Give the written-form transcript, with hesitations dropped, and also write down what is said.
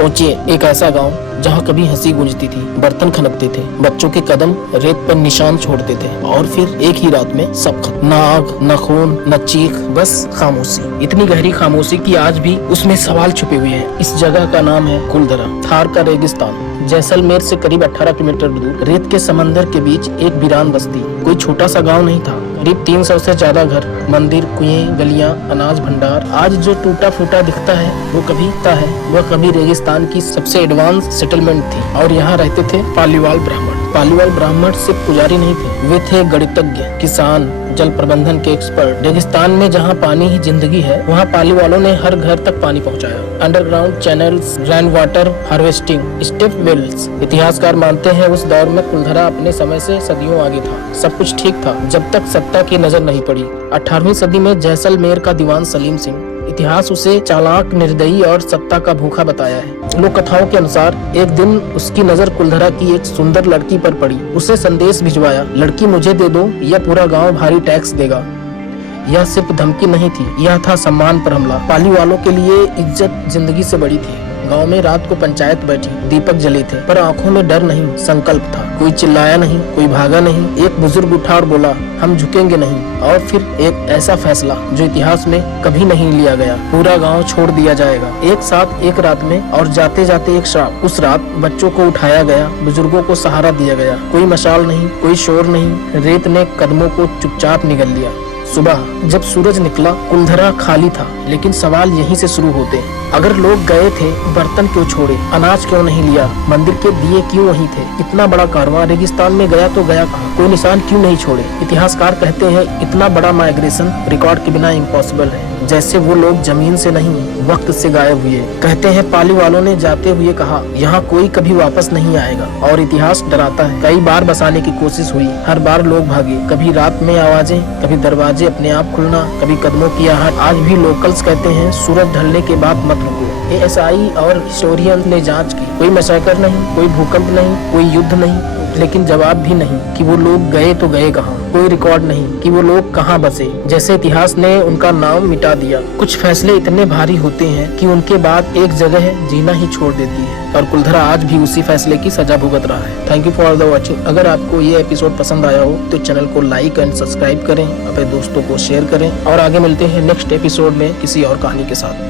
सोचिए, एक ऐसा गांव जहां कभी हंसी गूंजती थी, बर्तन खनकते थे, बच्चों के कदम रेत पर निशान छोड़ते थे, और फिर एक ही रात में सब खत्म। न आग, न खून, न चीख, बस खामोशी। इतनी गहरी खामोशी कि आज भी उसमें सवाल छुपे हुए हैं। इस जगह का नाम है कुलधरा, थार का रेगिस्तान। जैसलमेर से करीब 18 किलोमीटर दूर रेत के समंदर के बीच एक वीरान बस्ती। कोई छोटा सा गाँव नहीं था। करीब 300 से ज्यादा घर, मंदिर, कुएं, गलियां, अनाज भंडार। आज जो टूटा फूटा दिखता है वो कभी रेगिस्तान की सबसे एडवांस सेटलमेंट थी। और यहाँ रहते थे पालीवाल ब्राह्मण। पालीवाल ब्राह्मण सिर्फ पुजारी नहीं थे, वे थे गणितज्ञ, किसान, जल प्रबंधन के एक्सपर्ट। रेगिस्तान में जहाँ पानी ही जिंदगी है, वहाँ पालीवालों ने हर घर तक पानी पहुँचाया। Underground channels, rain water harvesting, step wells. इतिहासकार मानते हैं उस दौर में कुलधरा अपने समय से सदियों आगे था। सब कुछ ठीक था जब तक सत्ता की नजर नहीं पड़ी। 18वीं सदी में जैसलमेर का दीवान सलीम सिंह, इतिहास उसे चालाक, निर्दयी और सत्ता का भूखा बताया है। लोक कथाओं के अनुसार एक दिन उसकी नजर कुलधरा की एक सुंदर लड़की पर पड़ी। उसे संदेश भिजवाया, लड़की मुझे दे दो या पूरा गांव भारी टैक्स देगा। यह सिर्फ धमकी नहीं थी, यह था सम्मान पर हमला। पाली वालों के लिए इज्जत जिंदगी से बड़ी थी। गांव में रात को पंचायत बैठी, दीपक जले थे, पर आंखों में डर नहीं, संकल्प था। कोई चिल्लाया नहीं, कोई भागा नहीं। एक बुजुर्ग उठा और बोला, हम झुकेंगे नहीं। और फिर एक ऐसा फैसला जो इतिहास में कभी नहीं लिया गया, पूरा गांव छोड़ दिया जाएगा, एक साथ, एक रात में। और जाते जाते एक श्राप। उस रात बच्चों को उठाया गया, बुजुर्गों को सहारा दिया गया। कोई मशाल नहीं, कोई शोर नहीं, रेत ने कदमों को चुपचाप निगल लिया। सुबह जब सूरज निकला, कुलधरा खाली था, लेकिन सवाल यहीं से शुरू होते हैं। अगर लोग गए थे, बर्तन क्यों छोड़े, अनाज क्यों नहीं लिया, मंदिर के दिए क्यों वहीं थे? इतना बड़ा कारवां रेगिस्तान में गया तो गया कहाँ? कोई निशान क्यों नहीं छोड़े? इतिहासकार कहते हैं इतना बड़ा माइग्रेशन रिकॉर्ड के बिना इम्पॉसिबल है, जैसे वो लोग जमीन से नहीं, वक्त से गायब हुए। कहते हैं पाली वालों ने जाते हुए कहा, यहाँ कोई कभी वापस नहीं आएगा। और इतिहास डराता है। कई बार बसाने की कोशिश हुई, हर बार लोग भागे। कभी रात में आवाजें, कभी दरवाजे अपने आप खुलना, कभी कदमों की आहट। आज भी लोकल्स कहते हैं सूरज ढलने के बाद मत रुको। एएसआई और हिस्टोरियन ने जांच की, कोई मैसेकर नहीं, कोई भूकंप नहीं, कोई युद्ध नहीं, लेकिन जवाब भी नहीं कि वो लोग गए तो गए कहाँ। कोई रिकॉर्ड नहीं कि वो लोग कहाँ बसे, जैसे इतिहास ने उनका नाम मिटा दिया। कुछ फैसले इतने भारी होते हैं कि उनके बाद एक जगह जीना ही छोड़ देती है, और कुलधरा आज भी उसी फैसले की सजा भुगत रहा है। Thank you for the watching. अगर आपको ये एपिसोड पसंद आया हो तो चैनल को लाइक एंड सब्सक्राइब करें, अपने दोस्तों को शेयर करें, और आगे मिलते हैं नेक्स्ट एपिसोड में किसी और कहानी के साथ।